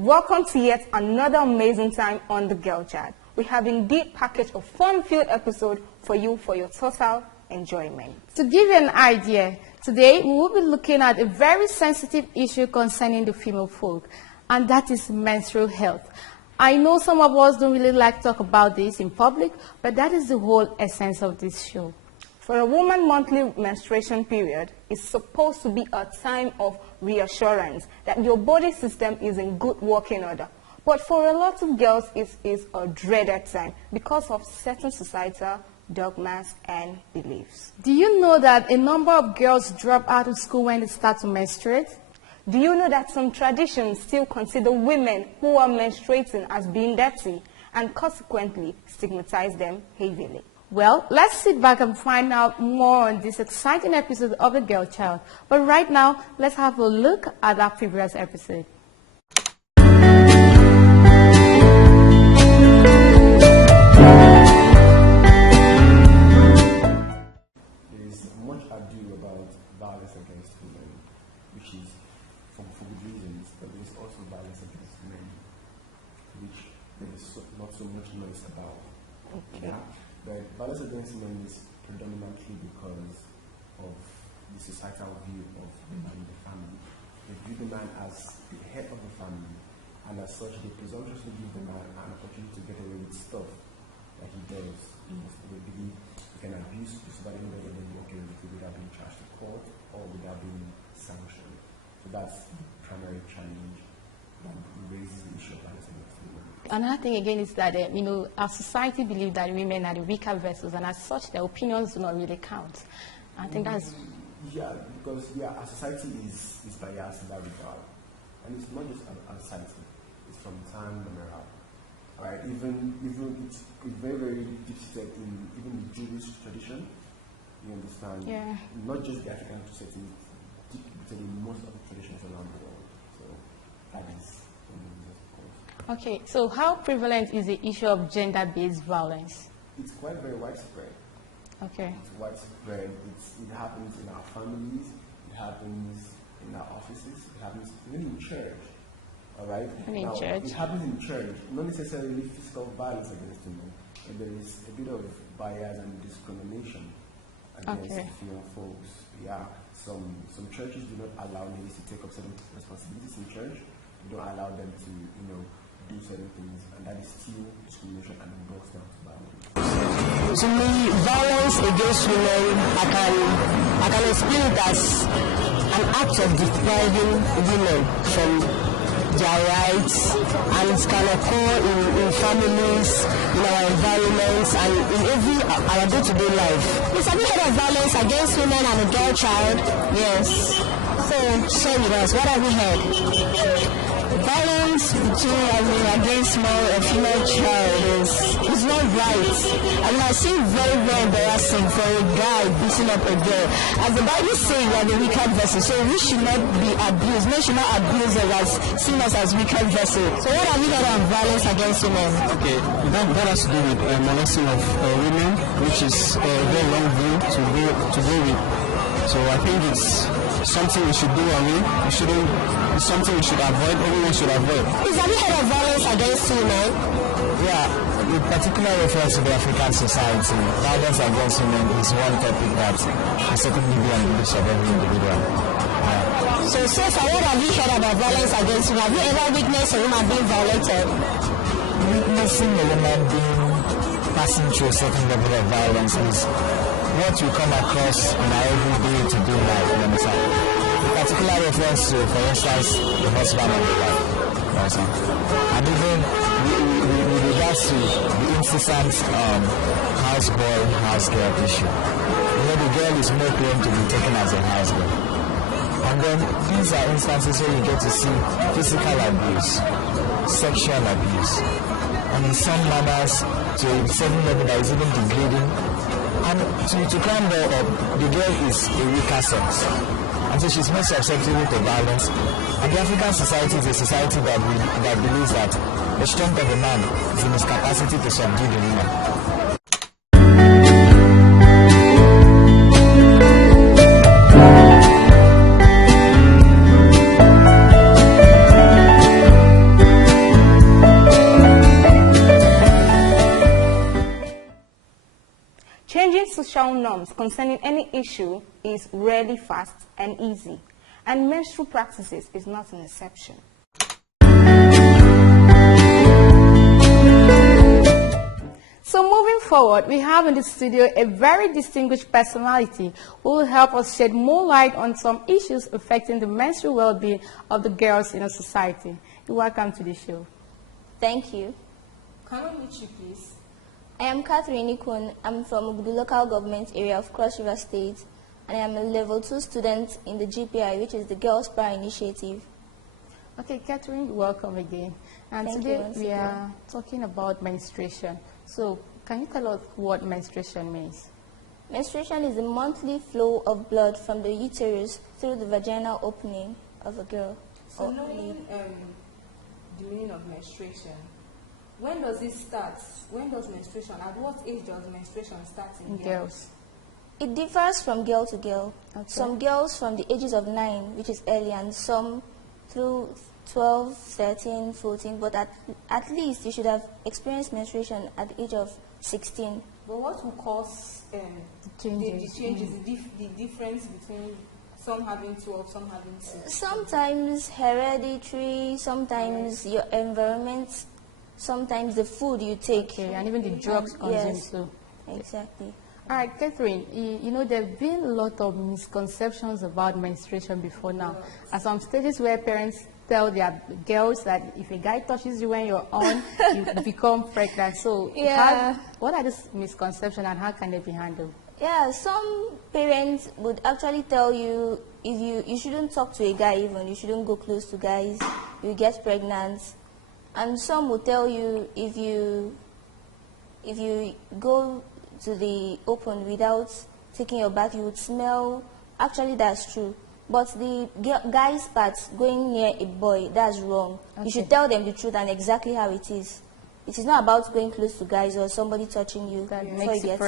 Welcome to yet another amazing time on The Girl Chat. We have indeed packaged a fun-filled episode for you for your total enjoyment. To give you an idea, today we will be looking at a very sensitive issue concerning the female folk, and that is menstrual health. I know some of us don't really like to talk about this in public, but that is the whole essence of this show. For a woman, monthly menstruation period is supposed to be a time of reassurance that your body system is in good working order. But for a lot of girls, it is a dreaded time because of certain societal dogmas and beliefs. Do you know that a number of girls drop out of school when they start to menstruate? Do you know that some traditions still consider women who are menstruating as being dirty and consequently stigmatize them heavily? Well, let's sit back and find out more on this exciting episode of The Girl Child. But right now, let's have a look at our previous episode. There is much ado about violence against women, which is for good reasons, but there is also violence against men, which there is not so much noise about. Okay. Yeah? But violence against men is predominantly because of the societal view of the man in the family. They view the man as the head of the family, and as such, they presumptuously give the man an opportunity to get away with stuff that he does. They believe he can abuse just about anybody and then walk away with it without being charged to court or without being sanctioned. So that's the primary challenge that raises the issue of violence against women. Another thing again is that, our society believes that women are the weaker vessels, and as such, their opinions do not really count. I think that's... Yeah, because our society is biased in that regard. And it's not just our society, it's from time immemorial. Alright, even it's very, very deep-seated in even the Jewish tradition, you understand? Yeah. Not just the African setting, deep-seated in most of the traditions around the world. So that is one of the reasons, of course. Okay, so how prevalent is the issue of gender-based violence? It's quite very widespread. Okay. It's widespread. It happens in our families, it happens in our offices, it happens even in church. All right? In church. It happens in church, not necessarily physical violence against women, but there is a bit of bias and discrimination against female folks. Yeah, some churches do not allow ladies to take up certain responsibilities in church. They don't allow them to, do certain things, and that is still discrimination and it boils down to violence. To me, violence against women, I can explain it as an act of depriving women from their rights, and it can occur in families, in our environments, and in our day-to-day life. Have you heard of violence against women and a girl child? Yes. So, share with us, what have you heard? Violence against a female child is not right. I see very, very embarrassing for a guy beating up a girl. As the Bible says, we are the wicked vessel, so we should not be abused. Men should not abuse us, seen us as wicked vessel. So what have you heard on violence against women? Okay, that has to do with molesting of women, which is a very wrong view to go with. So I think it's something we should do away. It's something we should avoid. Everyone should avoid. Have you heard of violence against women? Yeah, with particular reference to the African society, violence against women is one topic that is certainly be on the list of every individual. So far, what have you heard about violence against women? Have you ever witnessed a woman being violated? Witnessing a woman passing through a certain level of violence is what we come across in our everyday to do life, you understand? With particular reference to, for instance, the husband and the wife, you understand? And even with regards to the incessant houseboy, housegirl issue. The girl is more claimed to be taken as a housegirl. And then these are instances where you get to see physical abuse, sexual abuse, and in some manners to a certain level that is even degrading. And to climb up, the girl is a weaker sex. And so she's more susceptible to violence. And the African society is a society that believes that the strength of a man is in his capacity to subdue the woman. social norms concerning any issue is rarely fast and easy, and menstrual practices is not an exception. So moving forward, we have in the studio a very distinguished personality who will help us shed more light on some issues affecting the menstrual well-being of the girls in our society. You're welcome to the show. Thank you. Can I meet you, please? I am Catherine Ikun. I'm from the local government area of Cross River State, and I am a level 2 student in the GPI, which is the Girls Power Initiative. Okay, Catherine, welcome again. And Thank today you, we are talking about menstruation. So, can you tell us what menstruation means? Menstruation is the monthly flow of blood from the uterus through the vaginal opening of a girl. So knowing the meaning of menstruation, when does it start? When does menstruation, at what age does menstruation start in girls? It differs from girl to girl. Okay. Some girls from the ages of 9, which is early, and some through 12, 13, 14, but at least you should have experienced menstruation at the age of 16. But what will cause the changes, the difference between some having 12, some having 6? Sometimes hereditary, sometimes your environment, sometimes the food you take. Okay, and even the drugs consumed Yes, too. exactly. All right, Catherine, you know, there have been a lot of misconceptions about menstruation before now. At some stages where parents tell their girls that if a guy touches you when you're on, you become pregnant. So Yeah. what are these misconceptions and how can they be handled? Yeah, some parents would actually tell you if you shouldn't talk to a guy even, you shouldn't go close to guys, you get pregnant. And some will tell you if you go to the open without taking your bath, you would smell. Actually, that's true. But the guy's part, going near a boy, that's wrong. Okay. You should tell them the truth and exactly how it is. It is not about going close to guys or somebody touching you That before makes you you get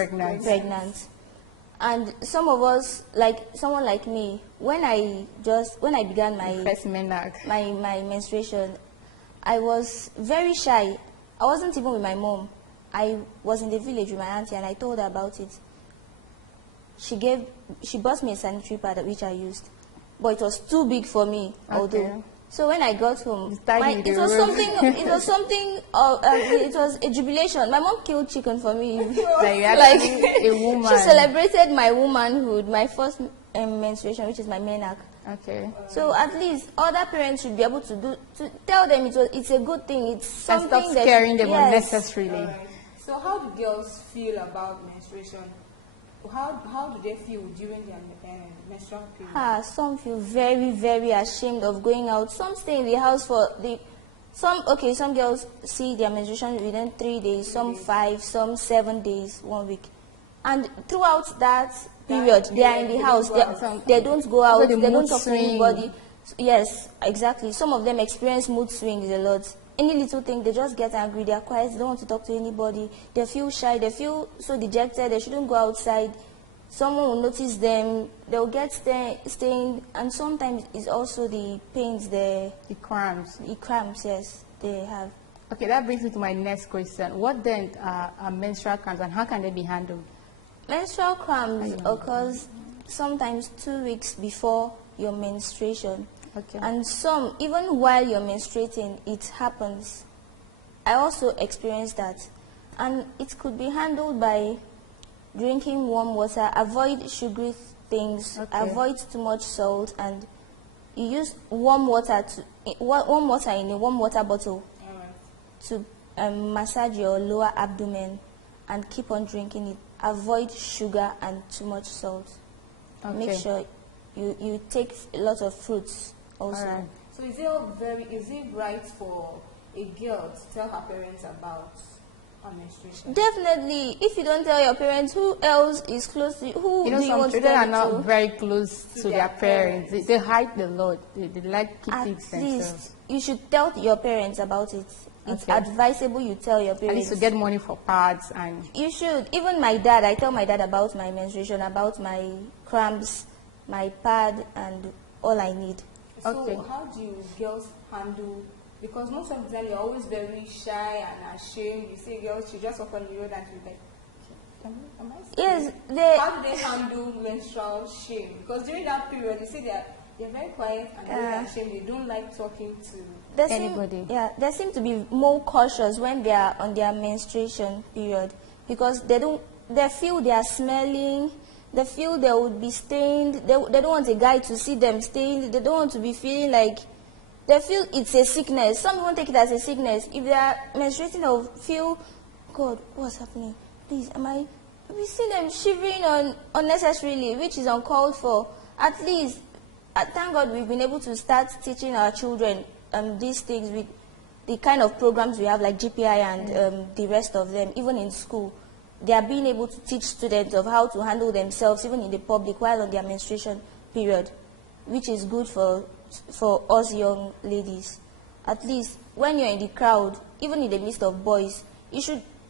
pregnant. And some of us, like someone like me, when I began First menarche. my menstruation, I was very shy. I wasn't even with my mom. I was in the village with my auntie and I told her about it. She bought me a sanitary pad which I used, but it was too big for me. Okay. Although, so when I got home, It was a jubilation. My mom killed chicken for me. Like you're actually a woman. She celebrated my womanhood, my first menstruation, which is my menarche. Okay. So at least other parents should be able to tell them it's a good thing. It's And something stop that scaring them yes. unnecessarily. Alright. So how do girls feel about menstruation? How do they feel during their menstrual period? Some feel very, very ashamed of going out. Some stay in the house for some girls see their menstruation within 3 days, some 5, some 7 days, 1 week. And throughout that period, they are in the house. They don't go out. the They don't mood talk to swing. anybody. Yes, exactly. Some of them experience mood swings a lot. Any little thing, they just get angry. They are quiet. They don't want to talk to anybody. They feel shy. They feel so dejected. They shouldn't go outside. Someone will notice them. They'll get stained. And sometimes it's also the pains, the cramps. cramps, yes, they have. Okay, that brings me to my next question. What then are menstrual cramps and how can they be handled? Menstrual cramps occurs sometimes 2 weeks before your menstruation. Okay. And some, even while you're menstruating, it happens. I also experienced that. And it could be handled by drinking warm water, avoid sugary things, avoid too much salt, and you use warm water in a warm water bottle to massage your lower abdomen and keep on drinking it. Avoid sugar and too much salt. Okay. Make sure you take a lot of fruits also. Alright. So is it right for a girl to tell her parents about her menstruation? Definitely. If you don't tell your parents, who else is close to you? Who You know, do you some want to children tell are it not to? very close to their parents. They hide a lot. They like keep At it themselves. least you should tell your parents about it. It's Okay. advisable you tell your At parents. least to get money for pads and You should. Even my dad, I tell my dad about my menstruation, about my cramps, my pad, and all I need. So Okay. how do girls handle, because most of the time you're always very shy and ashamed. You see girls, she just walk on the road and she's like, Am I Yes, How do they handle menstrual shame? Because during that period, you see they're very quiet and very ashamed. They don't like talking to anybody. They seem to be more cautious when they are on their menstruation period because they feel they are smelling, they feel they would be stained, they don't want a guy to see them stained, they don't want to be feeling like, they feel it's a sickness. Some people take it as a sickness. If they are menstruating, they'll feel, God, what's happening? Please, we see them shivering unnecessarily, which is uncalled for. At least, thank God we've been able to start teaching our children these things with the kind of programs we have like GPI and the rest of them, even in school. They are being able to teach students of how to handle themselves, even in the public, while on their menstruation period, which is good for us young ladies. At least, when you're in the crowd, even in the midst of boys,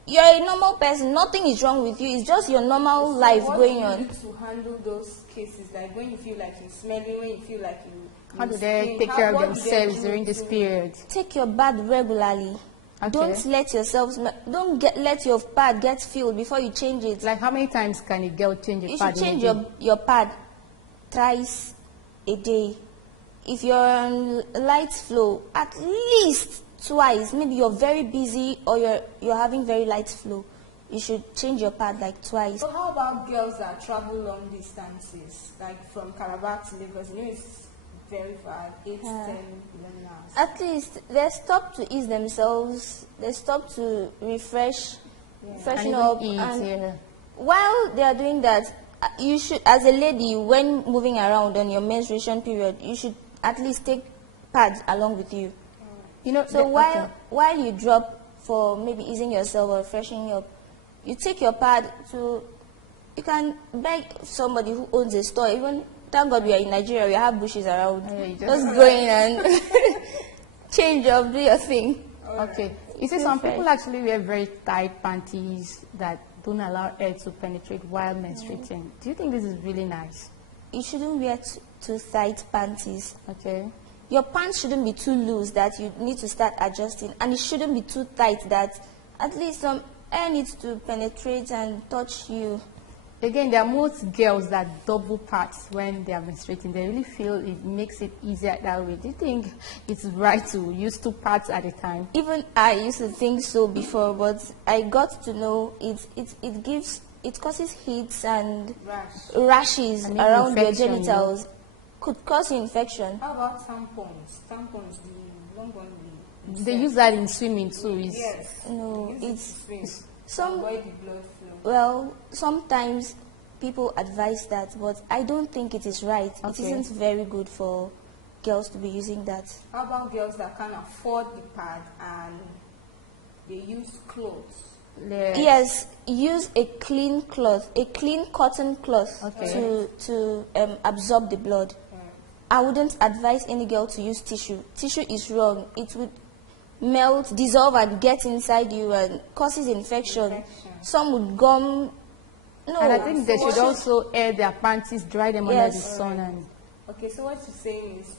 you're a normal person. Nothing is wrong with you. It's just your normal life going on. What do you do to handle those cases? Like when you feel like you're smelling, when you feel like you... How do they take care of themselves during this period? Take your bath regularly. Okay. Don't let yourself... let your pad get filled before you change it. Like how many times can a girl change a You pad? should change your pad thrice a day. If you're on light flow, at least twice. Maybe you're very busy or you're having very light flow. You should change your pad like twice. So how about girls that travel long distances, like from Calabar to Lagos? You know it's very far, 8, 10, 11 hours. At least they stop to ease themselves. They stop to freshen up. While they are doing that, you should, as a lady, when moving around on your menstruation period, you should at least take pads along with you. You know, so while you drop for maybe easing yourself or freshening up, you take your pad to, you can beg somebody who owns a store. Even, thank God we are in Nigeria, we have bushes around. Just go in and change up, do your thing. Okay. You see, some people actually wear very tight panties that don't allow air to penetrate while menstruating. Do you think this is really nice? You shouldn't wear too tight panties. Okay. Your pants shouldn't be too loose that you need to start adjusting, and it shouldn't be too tight that at least some air needs to penetrate and touch you. Again, there are most girls that double parts when they are menstruating. They really feel it makes it easier that way. Do you think it's right to use 2 parts at a time? Even I used to think so before, but I got to know it causes heat and rashes around your genitals. Could cause infection. How about tampons? Tampons, the long one. They use that in swimming too. Yes. No, it's avoid the blood flow. Well, sometimes people advise that, but I don't think it is right. Okay. It isn't very good for girls to be using that. How about girls that can't afford the pad and they use clothes? Yes, use a clean cloth, a clean cotton cloth to absorb the blood. I wouldn't advise any girl to use tissue. Tissue is wrong. It would melt, dissolve, and get inside you and causes infection. Some would gum. No. And I think they should also air their panties, dry them under the sun. And okay, so what you're saying is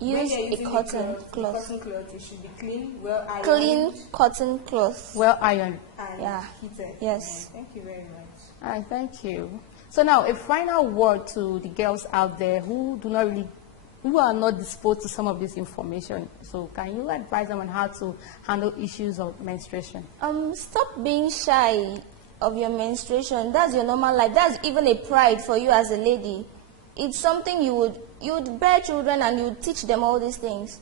use a cotton cloth. Cotton cloth, it should be clean, well ironed. Clean cotton cloth. Well ironed. And heated. Yes. Thank you very much. All right, thank you. So now a final word to the girls out there who are not disposed to some of this information. So can you advise them on how to handle issues of menstruation? Stop being shy of your menstruation. That's your normal life. That's even a pride for you as a lady. It's something you would bear children and you would teach them all these things.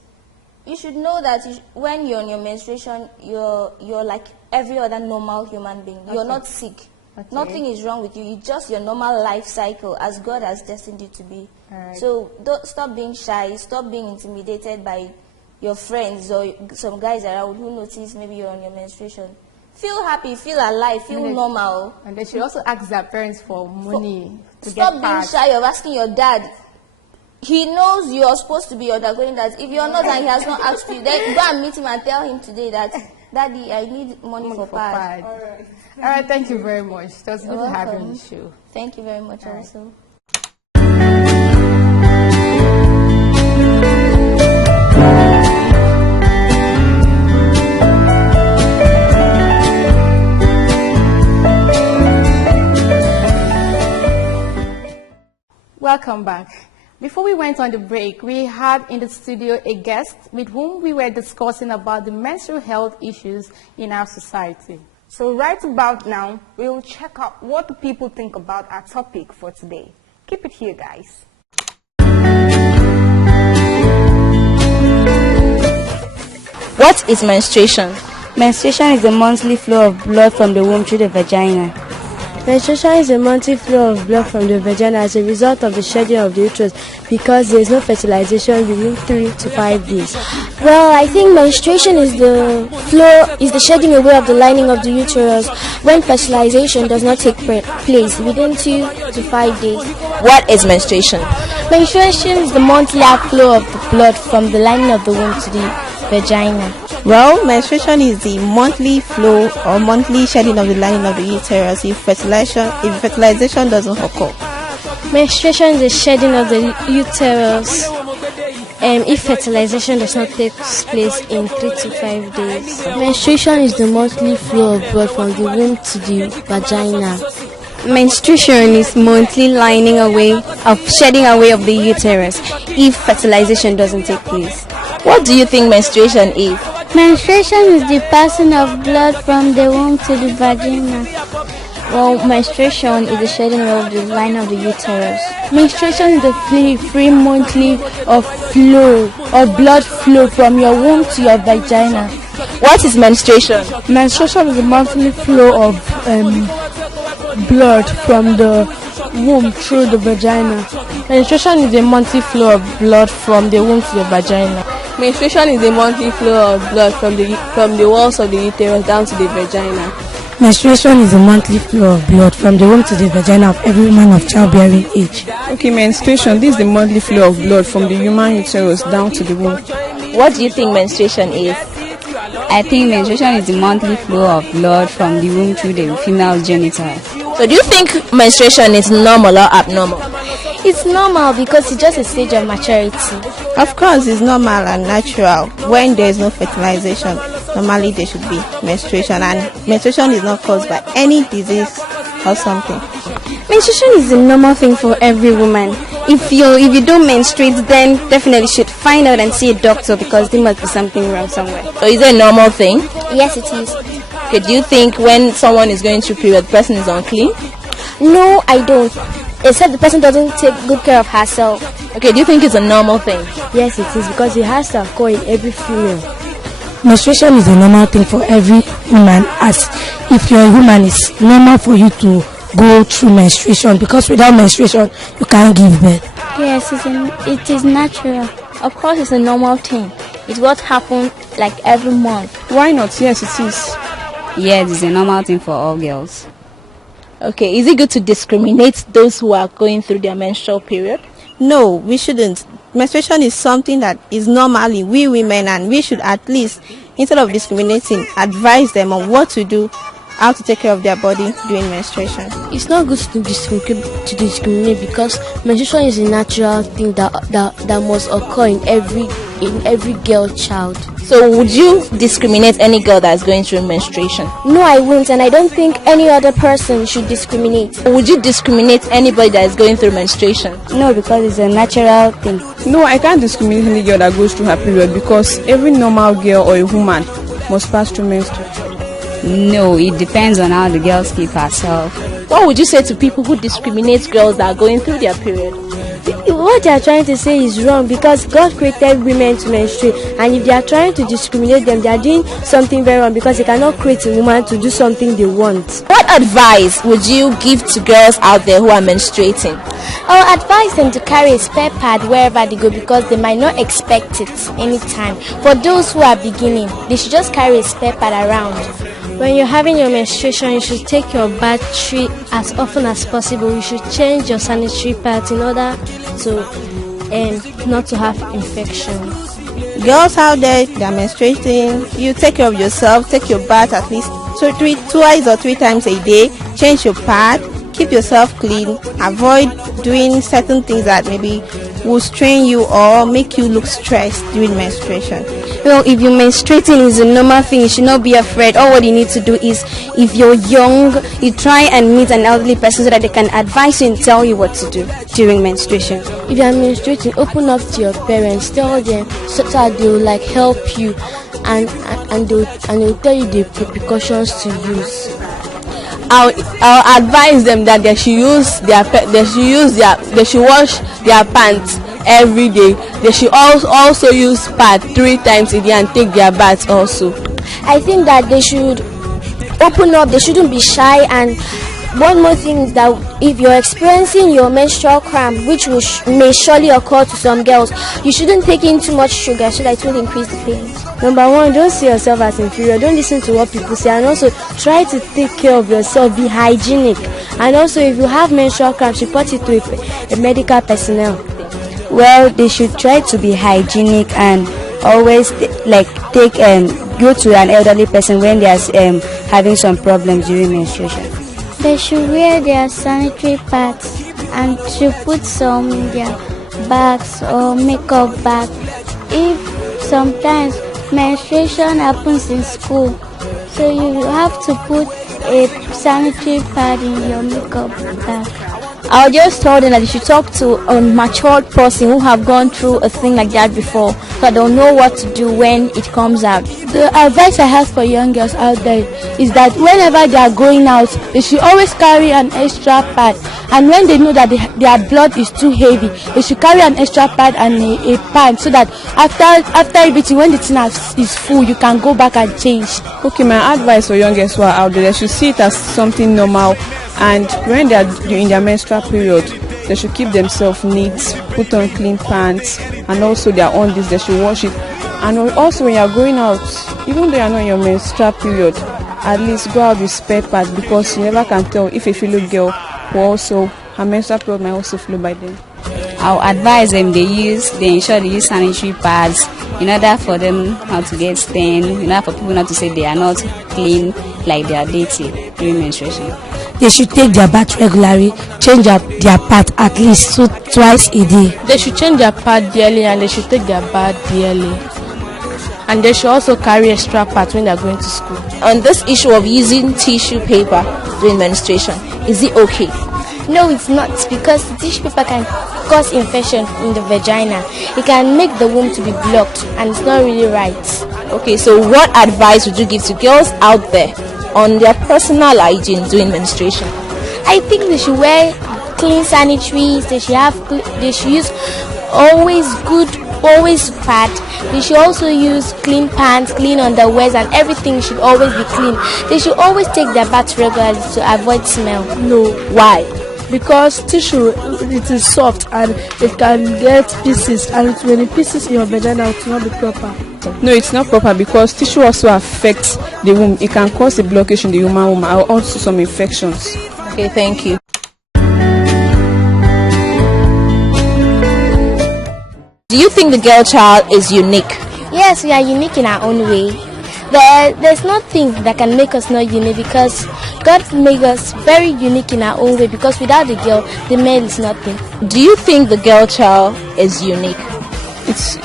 You should know that when you're on your menstruation, you're like every other normal human being. You're not sick. Okay. Nothing is wrong with you. It's just your normal life cycle as God has destined you to be. Right. So stop being shy. Stop being intimidated by your friends or some guys around who notice maybe you're on your menstruation. Feel happy, feel alive, feel normal. And they should also ask their parents for money to stop get being shy of asking your dad. He knows you're supposed to be undergoing that. If you're not and he has not asked you, then go and meet him and tell him today that, Daddy, I need money for pad. All right, thank you very much. It was good to have you on the show. Thank you very much also. Welcome back. Before we went on the break, we had in the studio a guest with whom we were discussing about the menstrual health issues in our society. So right about now, we will check out what the people think about our topic for today. Keep it here, guys. What is menstruation? Menstruation is the monthly flow of blood from the womb through the vagina. Menstruation is a monthly flow of blood from the vagina as a result of the shedding of the uterus because there is no fertilization within 3 to 5 days. Well, I think menstruation is the shedding away of the lining of the uterus when fertilization does not take place within 2 to 5 days. What is menstruation? Menstruation is the monthly outflow of the blood from the lining of the womb to the vagina. Well, menstruation is the monthly flow or monthly shedding of the lining of the uterus if fertilization doesn't occur. Menstruation is the shedding of the uterus if fertilization does not take place in 3 to 5 days. Menstruation is the monthly flow of blood from the womb to the vagina. Menstruation is monthly shedding away of the uterus if fertilization doesn't take place. What do you think menstruation is? Menstruation is the passing of blood from the womb to the vagina. Well, menstruation is the shedding away of the line of the uterus. Menstruation is the free monthly of blood flow from your womb to your vagina. What is menstruation? Menstruation is the monthly flow of blood from the womb through the vagina. Menstruation is the monthly flow of blood from the womb to the vagina. Menstruation is the monthly flow of blood from the walls of the uterus down to the vagina. Menstruation is the monthly flow of blood from the womb to the vagina of every woman of childbearing age. Okay, menstruation, this is the monthly flow of blood from the human uterus down to the womb. What do you think menstruation is? I think menstruation is the monthly flow of blood from the womb through the female genital. So do you think menstruation is normal or abnormal? It's normal because it's just a stage of maturity. Of course, it's normal and natural. When there is no fertilization, normally there should be menstruation, and menstruation is not caused by any disease or something. Menstruation is a normal thing for every woman. If you don't menstruate, then definitely should find out and see a doctor because there must be something wrong somewhere. So is it a normal thing? Yes, it is. Okay, do you think when someone is going through period, the person is unclean? No, I don't. Except the person doesn't take good care of herself. Okay, do you think it's a normal thing? Yes, it is because it has to occur in every female. Menstruation is a normal thing for every woman, as if you're a woman, it's normal for you to go through menstruation because without menstruation you can't give birth. Yes, it is natural. Of course, it's a normal thing. It's what happens like every month. Why not? Yes, it is. Yes, it's a normal thing for all girls. Okay, is it good to discriminate those who are going through their menstrual period? No, we shouldn't. Menstruation is something that is normally we women, and we should at least, instead of discriminating, advise them on what to do, how to take care of their body during menstruation. It's not good to discriminate because menstruation is a natural thing that must occur in every girl child. So would you discriminate any girl that is going through menstruation? No, I won't, and I don't think any other person should discriminate. Would you discriminate anybody that is going through menstruation? No, because it's a natural thing. No, I can't discriminate any girl that goes through her period because every normal girl or a woman must pass through menstruation. No, it depends on how the girl keeps herself. What would you say to people who discriminate girls that are going through their period? What they are trying to say is wrong because God created women to menstruate, and if they are trying to discriminate them, they are doing something very wrong because they cannot create a woman to do something they want. What advice would you give to girls out there who are menstruating? I would advise them to carry a spare pad wherever they go because they might not expect it anytime. For those who are beginning, they should just carry a spare pad around. When you're having your menstruation, you should take your bath as often as possible. You should change your sanitary pads in order to not to have infection. Girls out there, they're menstruating. You take care of yourself. Take your bath at least twice or 3 times a day. Change your pad. Keep yourself clean. Avoid doing certain things that maybe will strain you or make you look stressed during menstruation. Well, if you're menstruating is a normal thing, you should not be afraid. All what you need to do is, if you're young, you try and meet an elderly person so that they can advise you and tell you what to do during menstruation. If you are menstruating, open up to your parents, tell them so that they will like help you, and they'll tell you the precautions to use. I'll advise them that they should wash their pants every day. They should also use pad 3 times a day and take their baths also. I think that they should open up, they shouldn't be shy. And one more thing is that if you're experiencing your menstrual cramp, which may surely occur to some girls, you shouldn't take in too much sugar so that it will increase the pain. Number one, don't see yourself as inferior. Don't listen to what people say, and also try to take care of yourself. Be hygienic, and also if you have menstrual cramps, report it to a medical personnel. Well, they should try to be hygienic and always go to an elderly person when they are having some problems during menstruation. They should wear their sanitary pads and should put some in their bags or makeup bag. If sometimes menstruation happens in school, so you have to put a sanitary pad in your makeup bag. I'll just tell them that they should talk to a matured person who have gone through a thing like that before, so they'll know what to do when it comes out. The advice I have for young girls out there is that whenever they are going out, they should always carry an extra pad. And when they know that their blood is too heavy, they should carry an extra pad and a pad, so that after everything, when the thing is full, you can go back and change. Okay, my advice for young girls who are out there, they should see it as something normal. And when they are in their menstrual period, they should keep themselves neat, put on clean pants, and also their undies, they should wash it. And also when you are going out, even though you are not in your menstrual period, at least go out with spare pads, because you never can tell if a fellow girl will also, her menstrual period might also flow by then. I'll advise them they ensure they use sanitary pads in order for them not to get stained, in order for people not to say they are not clean like they are dirty during menstruation. They should take their bath regularly, change their pad at least twice a day. They should change their pad daily, and they should take their bath daily. And they should also carry extra pads when they are going to school. On this issue of using tissue paper during menstruation, is it okay? No, it's not, because tissue paper can cause infection in the vagina. It can make the womb to be blocked, and it's not really right. Okay, so what advice would you give to girls out there on their personal hygiene during menstruation? I think they should wear clean sanitaries. They should use always pad. They should also use clean pants, clean underwears, and everything should always be clean. They should always take their bath regularly to avoid smell. No. Why? Because tissue, it is soft and it can get pieces, and when it pieces in your vagina, it will not be proper. No, it's not proper, because tissue also affects the womb. It can cause a blockage in the human womb, and also some infections. Okay, thank you. Do you think the girl child is unique? Yes, we are unique in our own way. There's nothing that can make us not unique, because God made us very unique in our own way, because without the girl, the male is nothing. Do you think the girl child is unique?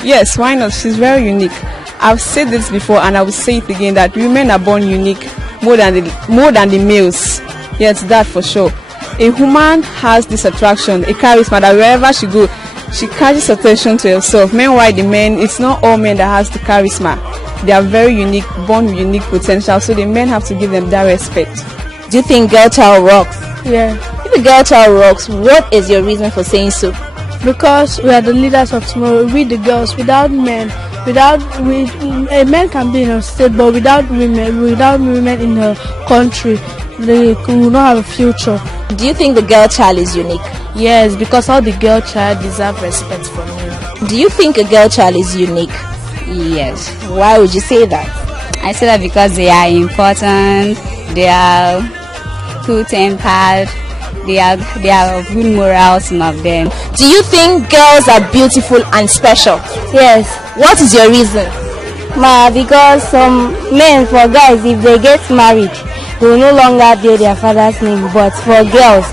Yes, why not? She's very unique. I've said this before, and I will say it again, that women are born unique more than the males. Yes, that for sure. A woman has this attraction, a charisma, that wherever she goes, she catches attention to herself. Meanwhile, the men, it's not all men that has the charisma. They are very unique, born with unique potential, so the men have to give them that respect. Do you think girl child rocks? Yeah. If the girl child rocks, what is your reason for saying so? Because we are the leaders of tomorrow. We the girls, without men, a man can be in a state, but without women in a country, they will not have a future. Do you think the girl child is unique? Yes, because all the girl child deserve respect from you. Do you think a girl child is unique? Yes. Why would you say that? I say that because they are important, they are cool-tempered, they are of good morale, some of them. Do you think girls are beautiful and special? Yes. What is your reason? Because some men, for guys, if they get married, they will no longer bear their father's name, but for girls,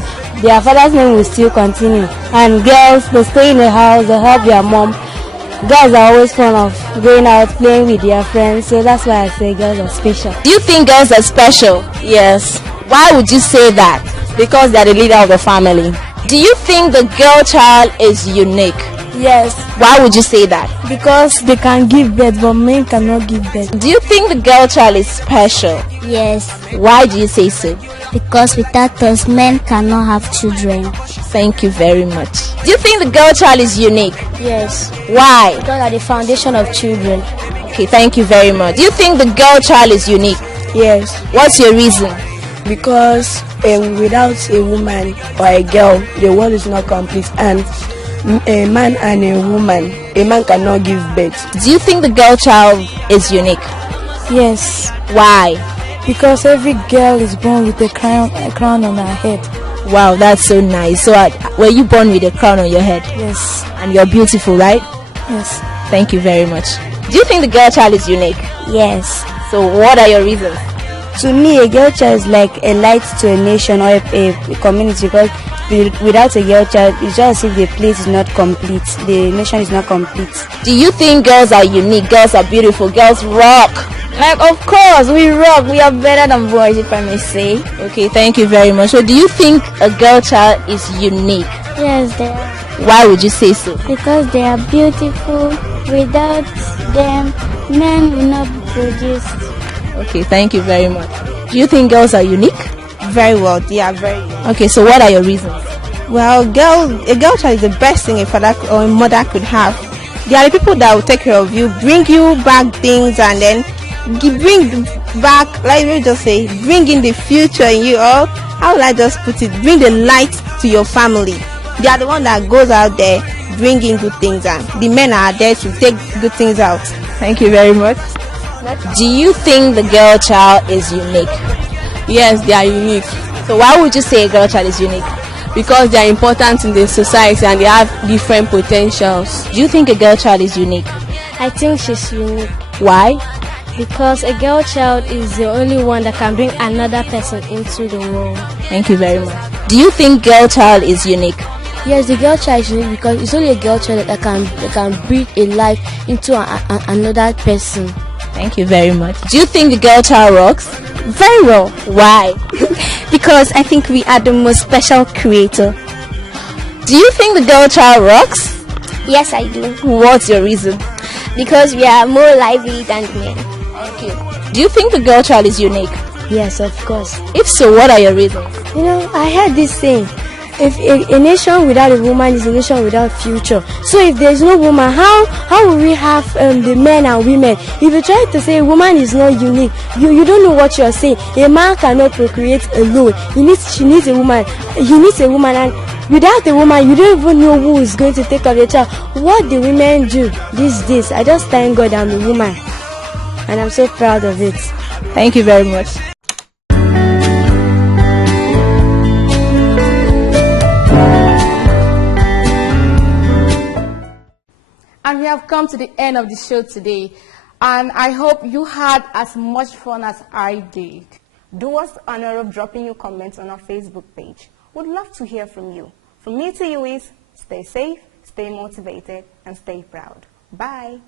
their father's name will still continue. And girls, they stay in the house, they help their mom, girls are always fond of going out, playing with their friends, so that's why I say girls are special. Do you think girls are special? Yes. Why would you say that? Because they're the leader of the family. Do you think the girl child is unique? Yes. Why would you say that? Because they can give birth, but men cannot give birth. Do you think the girl child is special? Yes, Why do you say so? because without us, men cannot have children. Thank you very much. Do you think the girl child is unique? Yes. Why? Because are the foundation of children. Okay, thank you very much. Do you think the girl child is unique? Yes, What's your reason? because without a woman or a girl, the world is not complete. And a man and a woman, a man cannot give birth. Do you think the girl child is unique? Yes. Why? Because every girl is born with a crown on her head. Wow, that's so nice. So were you born with a crown on your head? Yes. And you're beautiful, right? Yes. Thank you very much. Do you think the girl child is unique? Yes. So what are your reasons? To me, a girl child is like a light to a nation or a community, because without a girl child, it's just as if the place is not complete, the nation is not complete. Do you think girls are unique? Girls are beautiful. Girls rock. Like, of course, we rock. We are better than boys, if I may say. Okay, thank you very much. So do you think a girl child is unique? Yes, they are. Why would you say so? Because they are beautiful. Without them, men will not be produced. Okay, thank you very much. Do you think girls are unique? Very well, they are very unique. Okay, so what are your reasons? Well, a girl child is the best thing a father or a mother could have. They are the people that will take care of you, bring you back things, and then bring back, like we just say, bring in the future in you. Or how will I just put it? Bring the light to your family. They are the one that goes out there, bringing good things, and the men are there to take good things out. Thank you very much. Do you think the girl child is unique? Yes, they are unique. So why would you say a girl child is unique? Because they are important in the society and they have different potentials. Do you think a girl child is unique? I think she's unique. Why? Because a girl child is the only one that can bring another person into the world. Thank you very much. Do you think girl child is unique? Yes, the girl child is unique because it's only a girl child that can breathe a life into another person. Thank you very much. Do you think the girl child rocks? Very well. Why? Because I think we are the most special creator. Do you think the girl child rocks? Yes, I do. What's your reason? Because we are more lively than men. Thank you. Do you think the girl child is unique? Yes, of course. If so, what are your reasons? You know, I heard this saying, if a nation without a woman is a nation without future. So if there is no woman, how will we have the men and women? If you try to say a woman is not unique, you don't know what you are saying. A man cannot procreate alone. She needs a woman. He needs a woman, and without a woman, you don't even know who is going to take care of your child. What the women do these days, I just thank God I'm a woman, and I'm so proud of it. Thank you very much. And we have come to the end of the show today. And I hope you had as much fun as I did. Do us the honor of dropping your comments on our Facebook page. We'd love to hear from you. From me to you is, stay safe, stay motivated, and stay proud. Bye.